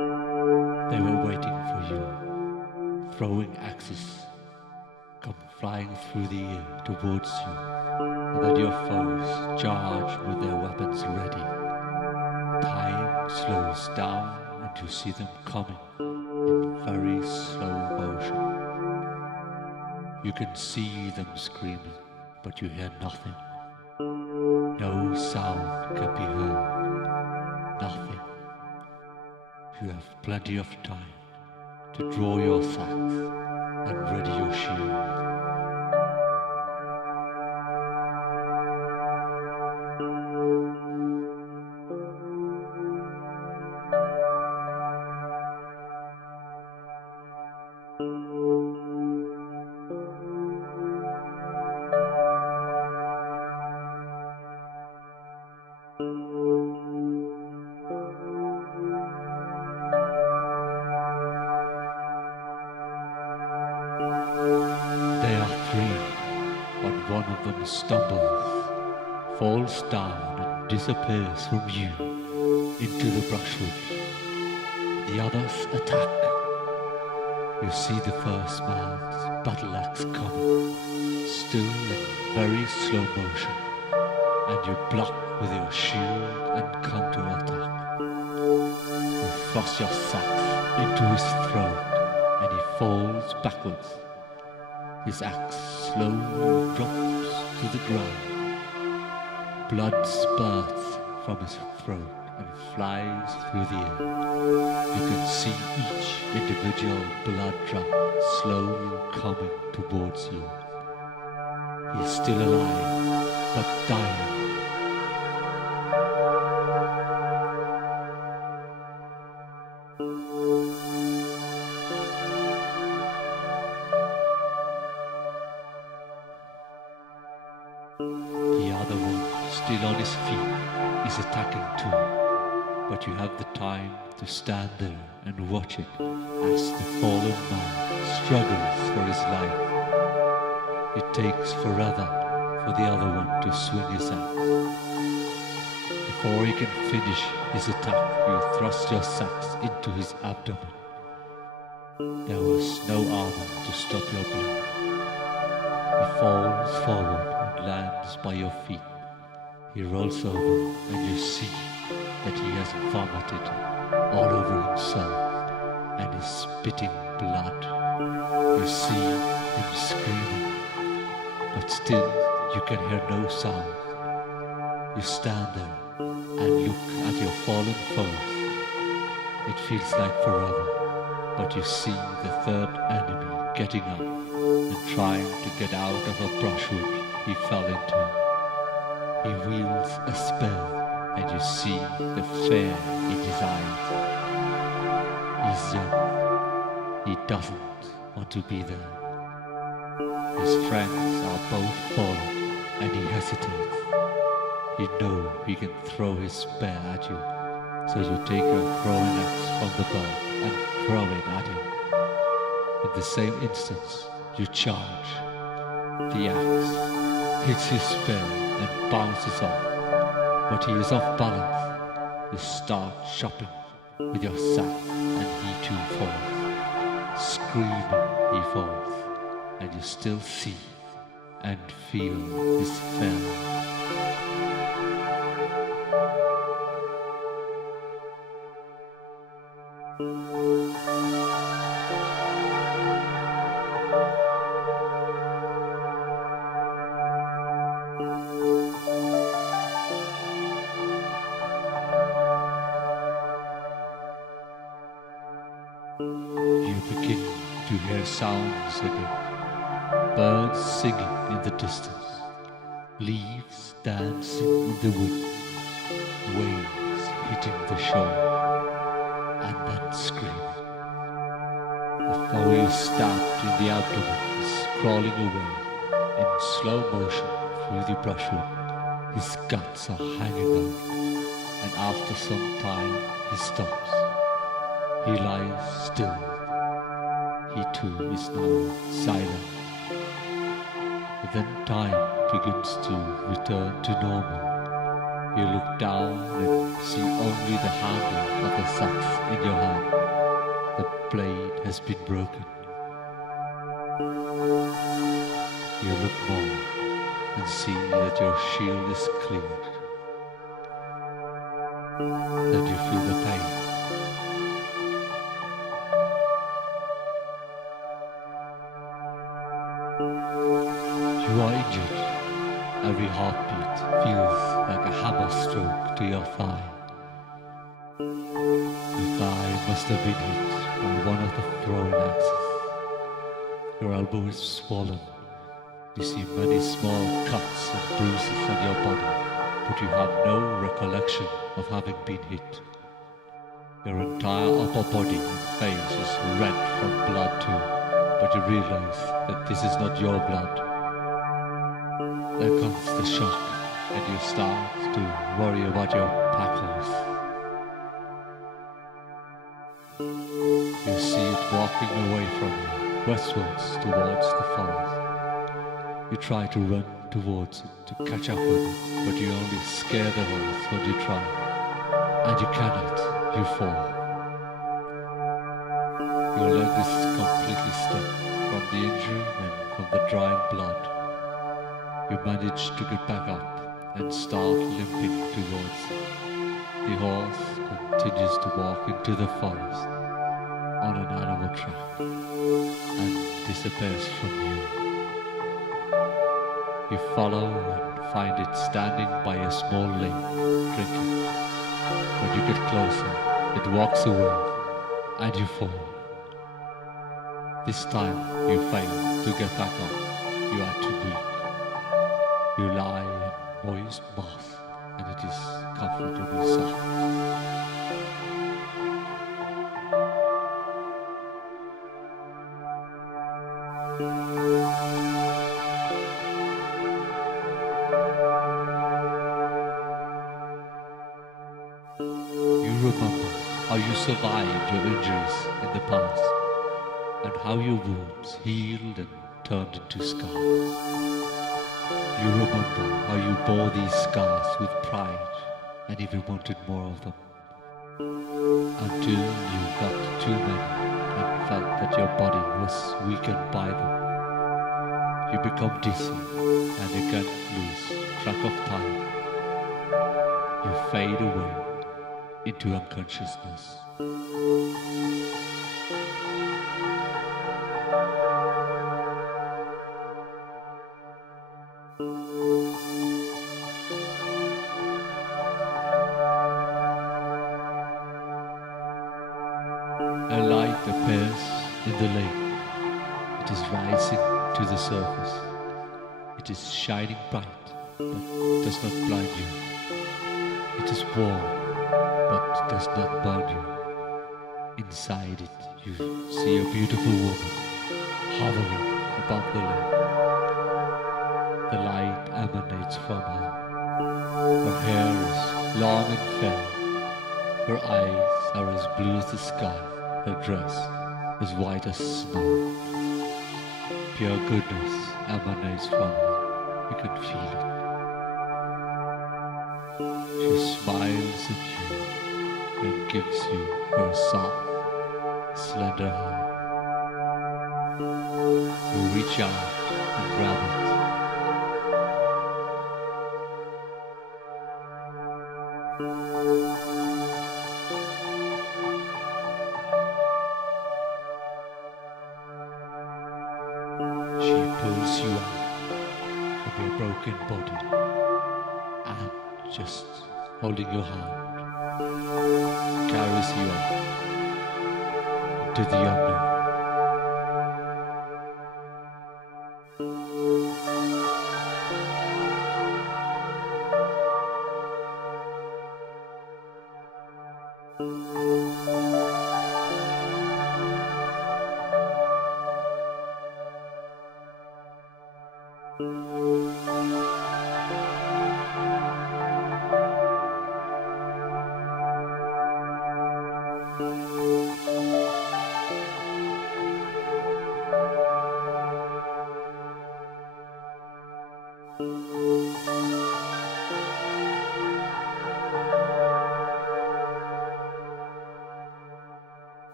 They were waiting for you, throwing axes, come flying through the air towards you, and then your foes charge with their weapons ready. Time slows down and you see them coming in very slow motion. You can see them screaming, but you hear nothing. No sound can be heard. Nothing. You have plenty of time to draw your sacks and ready your shield. They are three, but one of them stumbles, falls down and disappears from you into the brushwood. The others attack. You see the first man's battle axe coming, still in very slow motion, and you block with your shield and counter-attack. You thrust your sax into his throat, and he falls backwards. His axe slowly drops to the ground. Blood spurts from his throat and flies through the air. You can see each individual blood drop slowly coming towards you. He is still alive, but dying. The other one, still on his feet, is attacking too, but you have the time to stand there and watch it as the fallen man struggles for his life. It takes forever for the other one to swing his axe. Before he can finish his attack, you thrust your sax into his abdomen. There was no armor to stop your blood. He falls forward and lands by your feet. He rolls over and you see that he has vomited all over himself and is spitting blood. You see him screaming, but still you can hear no sound. You stand there and look at your fallen foes. It feels like forever, but you see the third enemy getting up and trying to get out of a brushwood he fell into. He wields a spell, and you see the fear in his eyes. He's young. He doesn't want to be there. His friends are both fallen, and he hesitates. You know he can throw his spear at you, so you take your throwing axe from the bow and throw it at him. In the same instant, you charge. The axe hits his spear and bounces off, but he is off balance. You start chopping with your sack, and he too falls. Screaming, he falls, and you still see and feel his fear. You begin to hear sounds again. Birds singing in the distance, leaves dancing in the wind, waves hitting the shore, and then screaming. The foe you stabbed in the abdomen is crawling away in slow motion through the brushwood. His guts are hanging out, and after some time he stops. He lies still. He too is now silent. Then time begins to return to normal. You look down and see only the handle of the sax in your hand. The blade has been broken. You look more and see that your shield is cleared. Then you feel the pain. You are injured. Every heartbeat feels like a hammer stroke to your thigh. Your thigh must have been hit by one of the throwing axes. Your elbow is swollen. You see many small cuts and bruises on your body, but you have no recollection of having been hit. Your entire upper body and face is red from blood too, but you realize that this is not your blood. Then comes the shock, and you start to worry about your pack horse. You see it walking away from you, westwards towards the forest. You try to run towards it, to catch up with it, but you only scare the horse when you try. And you cannot, you fall. Your leg is completely stuck from the injury and from the drying blood. You manage to get back up and start limping towards it. The horse continues to walk into the forest on an animal track and disappears from you. You follow and find it standing by a small lake, drinking. When you get closer, it walks away and you fall. This time you fail to get back up. You are too weak. You lie in moist moss, and it is comfortably soft. You remember how you survived your injuries in the past, and how your wounds healed and turned into scars. You remember how you bore these scars with pride and even wanted more of them, until you got too many and felt that your body was weakened by them. You become dizzy and again lose track of time. You fade away into unconsciousness. A light appears in the lake. It is rising to the surface. It is shining bright, but does not blind you. It is warm, but does not burn you. Inside it, you see a beautiful woman hovering above the lake. The light emanates from her. Her hair is long and fair. Her eyes are as blue as the sky. Her dress as white as snow. Pure goodness emanates from her. You can feel it. She smiles at you and gives you her soft, slender hand. You reach out and grab it. She pulls you out of your broken body and, just holding your hand, carries you up into the unknown.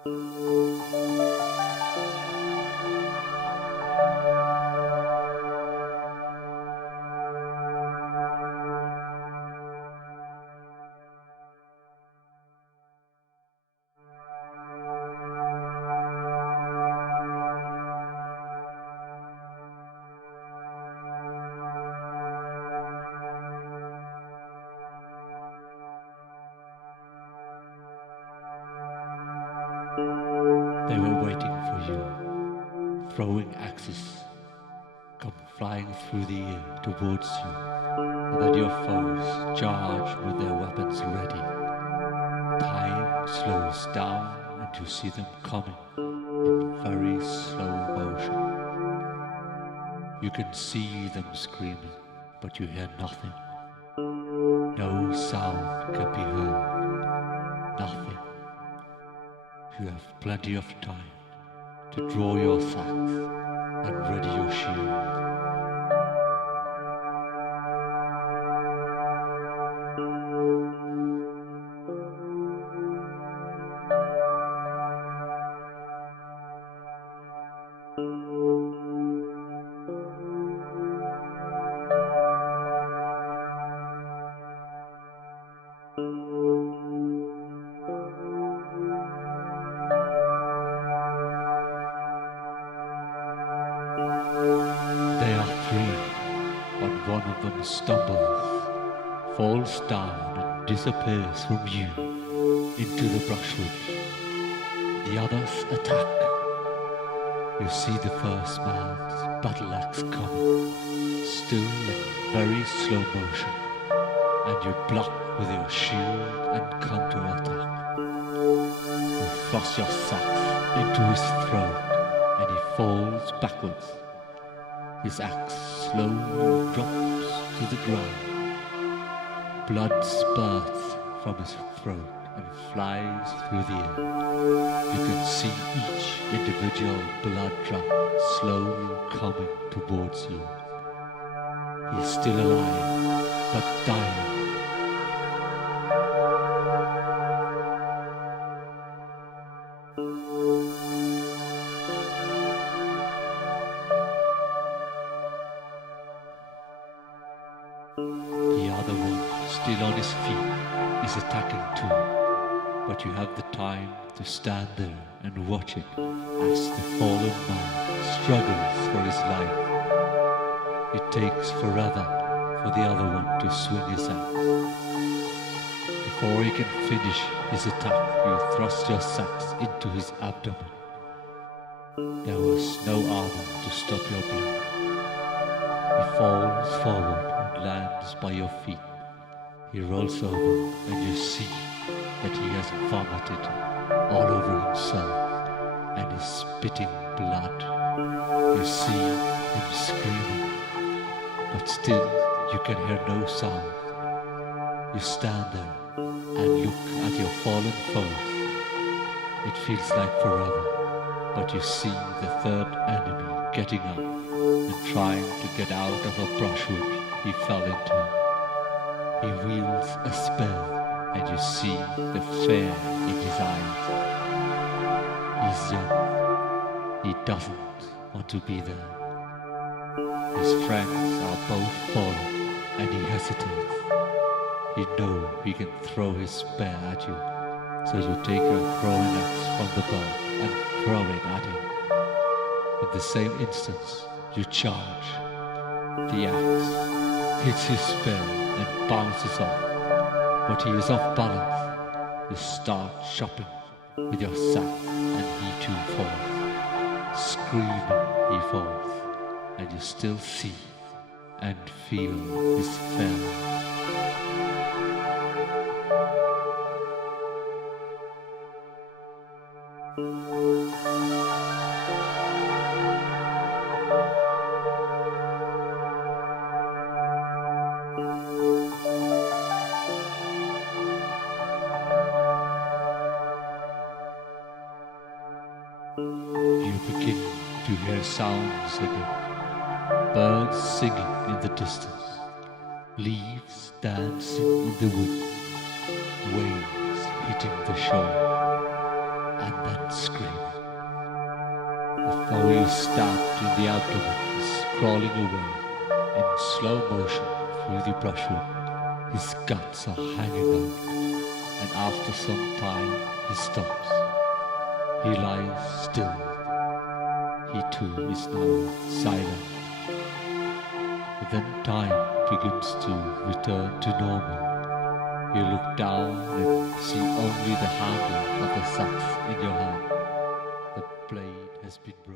They were waiting for you, throwing axes, come flying through the air towards you, and then your foes charge with their weapons ready. Time slows down and you see them coming in very slow motion. You can see them screaming, but you hear nothing. No sound can be heard. Nothing. You have plenty of time to draw your sacks and ready your shield. They are three, but one of them stumbles, falls down and disappears from you into the brushwood. The others attack. You see the first man's battle axe coming, still in very slow motion, and you block with your shield and counter-attack. You thrust your sax into his throat, and he falls backwards. His axe slowly drops to the ground. Blood spurts from his throat and flies through the air. You can see each individual blood drop slowly coming towards you. He is still alive, but dying. The other one, still on his feet, is attacking too, but you have the time to stand there and watch it as the fallen man struggles for his life. It takes forever for the other one to swing his axe. Before he can finish his attack, you thrust your sax into his abdomen. There was no armor to stop your blood. He falls forward and lands by your feet. He rolls over and you see that he has vomited all over himself and is spitting blood. You see him screaming, but still you can hear no sound. You stand there and look at your fallen foes. It feels like forever, but you see the third enemy getting up and trying to get out of a brushwood he fell into. He wields a spell and you see the fear in his eyes. He's young. He doesn't want to be there. His friends are both fallen and he hesitates. You know he can throw his spear at you, so you take your throwing axe from the bow and throw it at him. In the same instance, you charge. The axe hits his spear and bounces off, but he is off balance. You start chopping with your sack and he too falls. Screaming he falls, and you still see and feel his fear. You begin to hear sounds again. Birds singing in the distance, leaves dancing in the wind, waves hitting the shore. and then screaming. The thought is stabbed in the abdomen is crawling away in slow motion through the brushwood. His guts are hanging out, and after some time he stops. He lies still. He too is now silent. Then time begins to return to normal. You look down and see only the handle of the sax in your hand. The blade has been